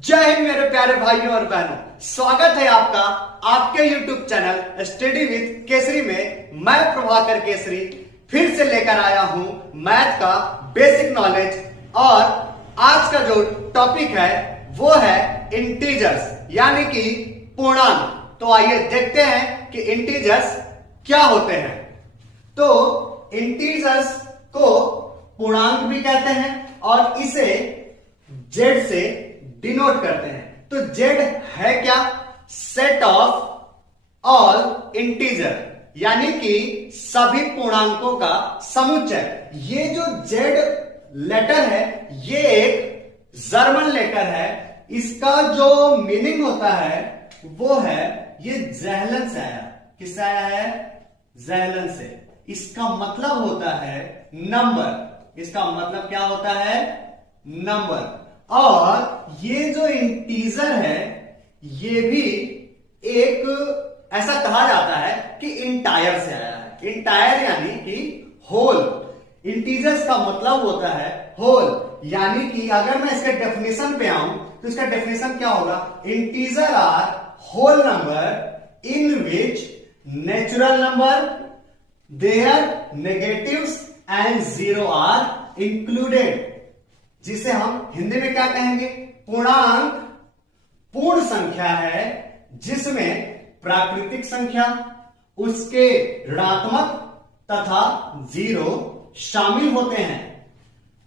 जय हिंद मेरे प्यारे भाइयों और बहनों, स्वागत है आपका आपके YouTube channel study with Kesari में। मैं प्रभाकर केसरी फिर से लेकर आया हूं मैथ का बेसिक नॉलेज। और आज का जो टॉपिक है वो है इंटीजर्स यानी कि पूर्णांक। तो आइए देखते हैं कि इंटीजर्स क्या होते हैं। तो इंटीजर्स को पूर्णांक भी कहते हैं और इसे जेड से डिनोट करते हैं। तो जेड है क्या? सेट ऑफ ऑल इंटीजर यानी कि सभी पूर्णांकों का समुच्चय। ये जो जेड लेटर है ये एक जर्मन लेटर है। इसका जो मीनिंग होता है वो है, ये ज़ेहलन से आया। किससे आया है? ज़ेहलन से। इसका मतलब होता है नंबर। इसका मतलब क्या होता है? नंबर। और ये जो इंटीजर है ये भी एक ऐसा कहा जाता है कि इंटायर से आया है। इंटायर यानी कि होल। इंटीजर्स का मतलब होता है होल। यानी कि अगर मैं इसके डेफिनेशन पे आऊं तो इसका डेफिनेशन क्या होगा? Integer are whole number in which natural number, their negatives and zero are included. जिसे हम हिंदी में क्या कहेंगे? पूर्णांक पूर्ण संख्या है जिसमें प्राकृतिक संख्या, उसके ऋणात्मक तथा जीरो शामिल होते हैं।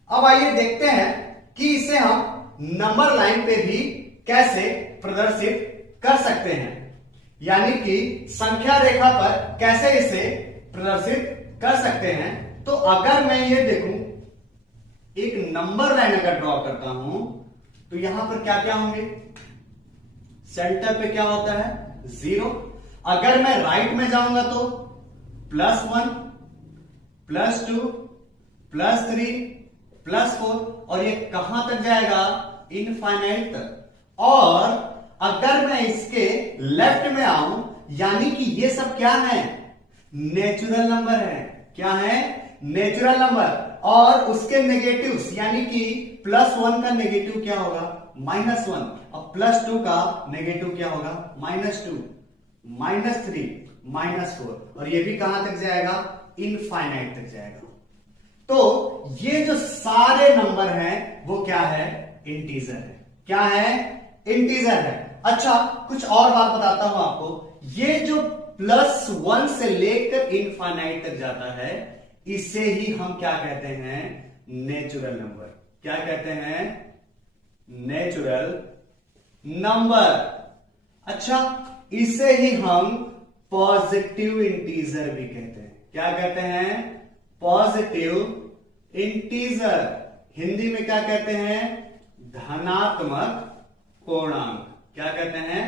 अब आइए देखते हैं कि इसे हम नंबर लाइन पे भी कैसे प्रदर्शित कर सकते हैं, यानी कि संख्या रेखा पर कैसे इसे प्रदर्शित कर सकते हैं। तो अगर मैं ये देखूं, एक नंबर लाइन अगर ड्रॉ करता हूं तो यहां पर क्या क्या होंगे? सेंटर पे क्या होता है? जीरो। अगर मैं राइट में जाऊंगा तो +1, +2, +3, +4 और ये कहां तक जाएगा? इनफाइनाइट तक। और अगर मैं इसके लेफ्ट में आऊं, यानी कि ये सब क्या है? नेचुरल नंबर है। क्या है? Natural number. और उसके नेगेटिव्स यानी कि +1 का नेगेटिव क्या होगा? -1। और +2 का नेगेटिव क्या होगा? -2, -3, -4। और ये भी कहां तक जाएगा? इनफाइनाइट तक जाएगा। तो ये जो सारे नंबर हैं वो क्या है? इंटीजर है। क्या है? इंटीजर है। अच्छा, कुछ और बात बताता हूं आपको। ये जो +1 से लेकर इनफाइनाइट तक जाता है इसे ही हम क्या कहते हैं? Natural number. क्या कहते हैं? Natural number. अच्छा, इसे ही हम पॉजिटिव इंटीजर भी कहते हैं। क्या कहते हैं? Positive integer. हिंदी में क्या कहते हैं? धनात्मक पूर्णांक। क्या कहते हैं?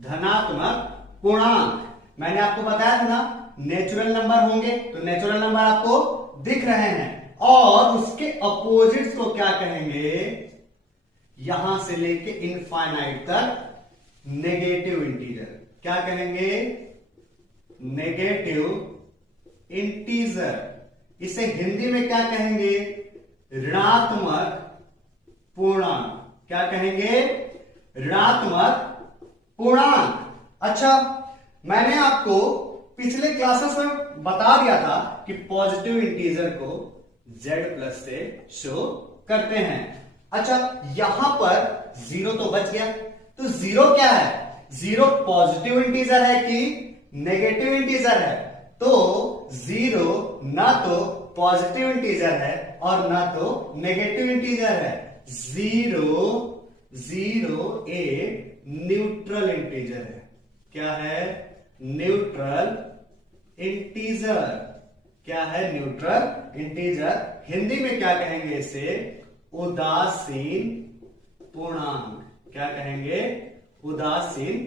धनात्मक पूर्णांक। मैंने आपको बताया था ना, नेचुरल नंबर होंगे तो नेचुरल नंबर आपको दिख रहे हैं और उसके अपोजिट्स को क्या कहेंगे? यहां से लेके इनफाइनाइट तक नेगेटिव इंटीजर। क्या कहेंगे? Negative integer. इसे हिंदी में क्या कहेंगे? ऋणात्मक पूर्णांक। क्या कहेंगे? ऋणात्मक पूर्णांक। अच्छा, मैंने आपको पिछले क्लासेस में बता दिया था कि पॉजिटिव इंटीजर को Z+ से शो करते हैं। अच्छा, यहां पर जीरो तो बच गया। तो जीरो क्या है? जीरो पॉजिटिव इंटीजर है कि नेगेटिव इंटीजर है? तो जीरो ना तो पॉजिटिव इंटीजर है और ना तो नेगेटिव इंटीजर है। जीरो एक न्यूट्रल इंटीजर है। क्या है? Neutral integer. क्या है? Neutral integer. हिंदी में क्या कहेंगे इसे? उदासीन पूर्णांक। क्या कहेंगे? उदासीन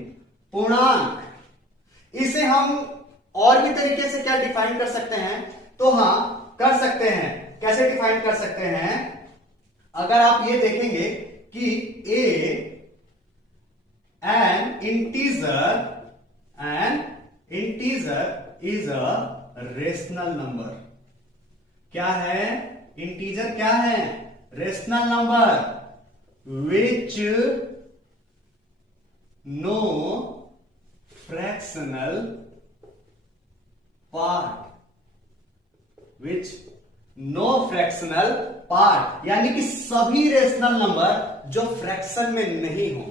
पूर्णांक। इसे हम और भी तरीके से क्या डिफाइन कर सकते हैं? तो हां, कर सकते हैं। कैसे डिफाइन कर सकते हैं? अगर आप ये देखेंगे कि an integer is a rational number. क्या है? इंटीजर क्या है? Rational number which no fractional part, which no fractional part, यानी कि सभी रेशनल नंबर जो फ्रैक्शन में नहीं हो,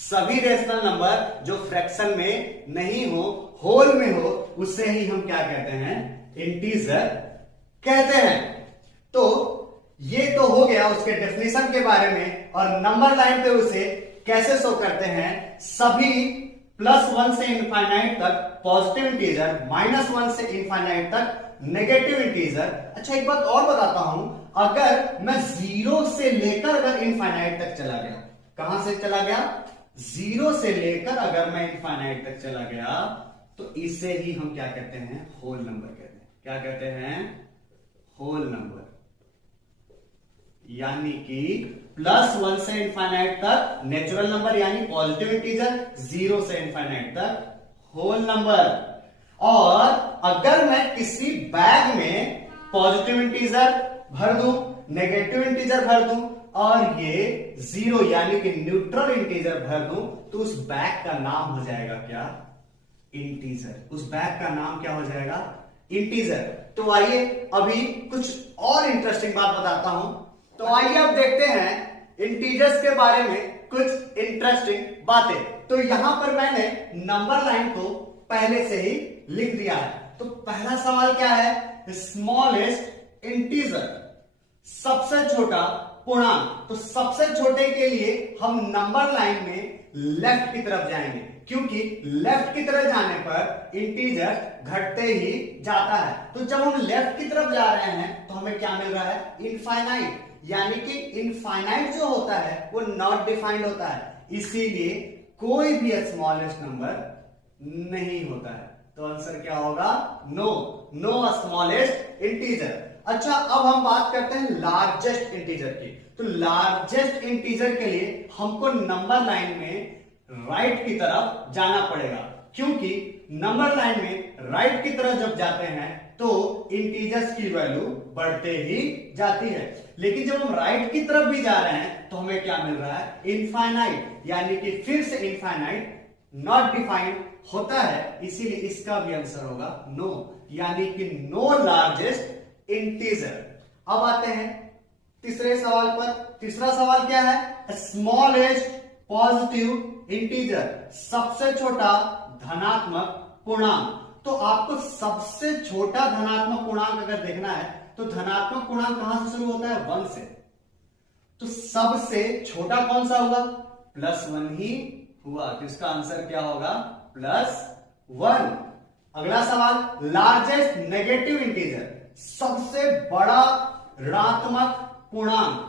सभी रेशनल नंबर जो फ्रैक्शन में नहीं हो, होल में हो, उसे ही हम क्या कहते हैं, इंटीजर कहते हैं। तो ये तो हो गया उसके डेफिनेशन के बारे में, और नंबर लाइन पे उसे कैसे शो करते हैं, सभी +1 से इनफाइनाइट तक पॉजिटिव इंटीजर, -1 से इनफाइनाइट तक नेगेटिव इंटीजर। अच्छा एक बात और बताता हूं, अगर मैं 0 से लेकर अगर इनफाइनाइट तक चला गया, कहां से चला गया, 0 से लेकर अगर मैं इनफाइनाइट तक चला गया, तो इसे ही हम क्या कहते हैं, होल नंबर कहते हैं। क्या कहते हैं, होल नंबर। यानी कि +1 से इनफाइनाइट तक नेचुरल नंबर यानी पॉजिटिव इंटीजर, 0 से इनफाइनाइट तक होल नंबर। और अगर मैं किसी बैग में पॉजिटिव इंटीजर भर दूं, नेगेटिव इंटीजर भर दूं, और ये 0 यानी कि न्यूट्रल इंटीजर भर दूं, तो उस बैग का नाम हो जाएगा क्या, इंटीजर। उस बैग का नाम क्या हो जाएगा, इंटीजर। तो आइए अभी कुछ और इंटरेस्टिंग बात बताता हूं। तो आइए अब देखते हैं इंटीजर्स के बारे में कुछ इंटरेस्टिंग बातें। तो यहां पर मैंने नंबर लाइन को पहले से ही लिख दिया है। तो पहला सवाल क्या है, स्मॉलेस्ट इंटीजर, सबसे छोटा पूर्णांक। तो सबसे छोटे के लिए हम नंबर लाइन में लेफ्ट की तरफ जाएंगे, क्योंकि लेफ्ट की तरफ जाने पर इंटीजर घटते ही जाता है। तो जब हम लेफ्ट की तरफ जा रहे हैं तो हमें क्या मिल रहा है, इनफाइनाइट, यानी कि इनफाइनाइट जो होता है वो नॉट डिफाइंड होता है, इसीलिए कोई भी स्मॉलेस्ट नंबर नहीं होता है। तो आंसर क्या होगा, नो, नो स्मॉलेस्ट इंटीजर। अच्छा अब हम बात करते हैं लार्जेस्ट इंटीजर की। तो लार्जेस्ट इंटीजर के लिए हमको नंबर लाइन में राइट की तरफ जाना पड़ेगा, क्योंकि नंबर लाइन में राइट की तरफ जब जाते हैं तो इंटीजर्स की वैल्यू बढ़ते ही जाती है। लेकिन जब हम राइट की तरफ भी जा रहे हैं तो हमें क्या मिल रहा है, इनफाइनाइट, यानी कि फिर से इनफाइनाइट, नॉट डिफाइंड होता है, इसीलिए इसका भी आंसर होगा नो, यानी कि नो लार्जेस्ट इंटीजर। अब आते हैं तीसरे सवाल पर। तीसरा सवाल क्या है, स्मॉलेस्ट पॉजिटिव इंटीजर, सबसे छोटा धनात्मक पूर्णांक। तो आपको सबसे छोटा धनात्मक पूर्णांक अगर देखना है तो धनात्मक पूर्णांक कहां से शुरू होता है, 1 से। तो सबसे छोटा कौन सा हुआ, +1 ही हुआ। तो इसका आंसर क्या होगा, +1। अगला सवाल, लार्जेस्ट नेगेटिव इंटीजर, सबसे बड़ा ऋणात्मक पूर्णांक।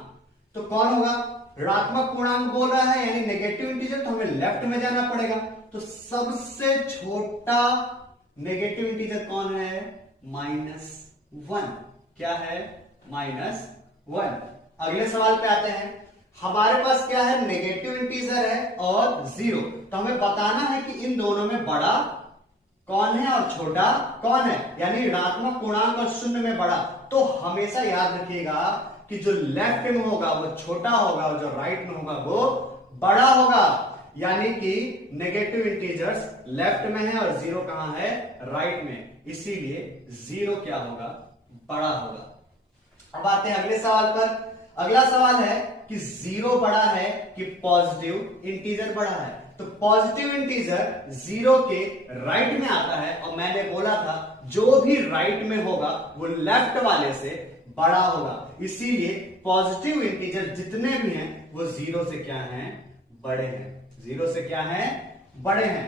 तो कौन होगा, ऋणात्मक पूर्णांक बोल रहा है यानी नेगेटिव इंटीजर, तो हमें लेफ्ट में जाना पड़ेगा। तो सबसे छोटा नेगेटिव इंटीजर कौन है, -1। क्या है, -1। अगले सवाल पे आते हैं। हमारे पास क्या है, नेगेटिव इंटीजर है और 0। तो हमें बताना है कि इन दोनों में बड़ा कौन है और छोटा कौन है, यानी ऋणात्मक पूर्णांक और शून्य में बड़ा। तो हमेशा याद रखिएगा कि जो लेफ्ट में होगा वो छोटा होगा और जो राइट में होगा वो बड़ा होगा। यानी कि नेगेटिव इंटीजर्स लेफ्ट में है और 0 कहां है, राइट में, इसीलिए 0 क्या होगा, बड़ा होगा। अब आते हैं अगले सवाल पर। अगला सवाल है कि 0 बड़ा है कि पॉजिटिव इंटीजर बड़ा है। तो पॉजिटिव इंटीजर 0 के राइट में आता है, और मैंने बोला था जो भी राइट में होगा वो लेफ्ट वाले से बड़ा होगा, इसीलिए पॉजिटिव इंटीजर जितने भी हैं वो 0 से क्या हैं, बड़े हैं। 0 से क्या हैं, बड़े हैं।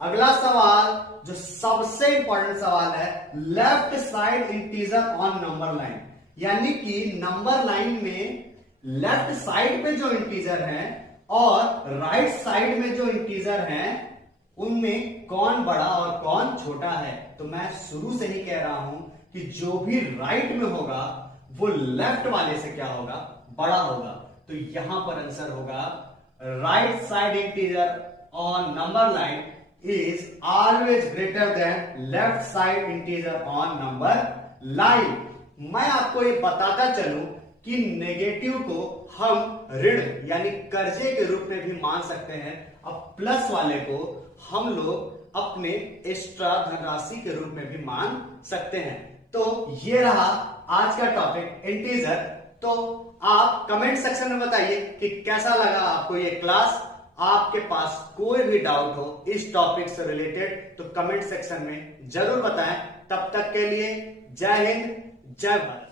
अगला सवाल जो सबसे इंपॉर्टेंट सवाल है, left side integer on number line, यानी कि नंबर लाइन में लेफ्ट साइड पे जो इंटीजर हैं और राइट साइड में जो इंटीजर हैं उनमें कौन बड़ा और कौन छोटा है। तो मैं शुरू से ही कह रहा हूं कि जो भी राइट में होगा वो लेफ्ट वाले से क्या होगा, बड़ा होगा। तो यहां पर आंसर होगा right side integer on number line is always greater than left side integer on number line. मैं आपको ये बताता चलूं कि नेगेटिव को हम ऋण यानी कर्जे के रूप में भी मान सकते हैं। अब प्लस वाले को हम लोग अपने एक्स्ट्रा धनराशि के रूप में भी मान सकते हैं। तो ये रहा आज का टॉपिक इंटीजर। तो आप कमेंट सेक्शन में बताइए कि कैसा लगा आपको ये क्लास। आपके पास कोई भी डाउट हो इस टॉपिक से रिलेटेड तो कमेंट सेक्शन में जरूर बताएं। तब तक के लिए जय हिंद, जय भारत।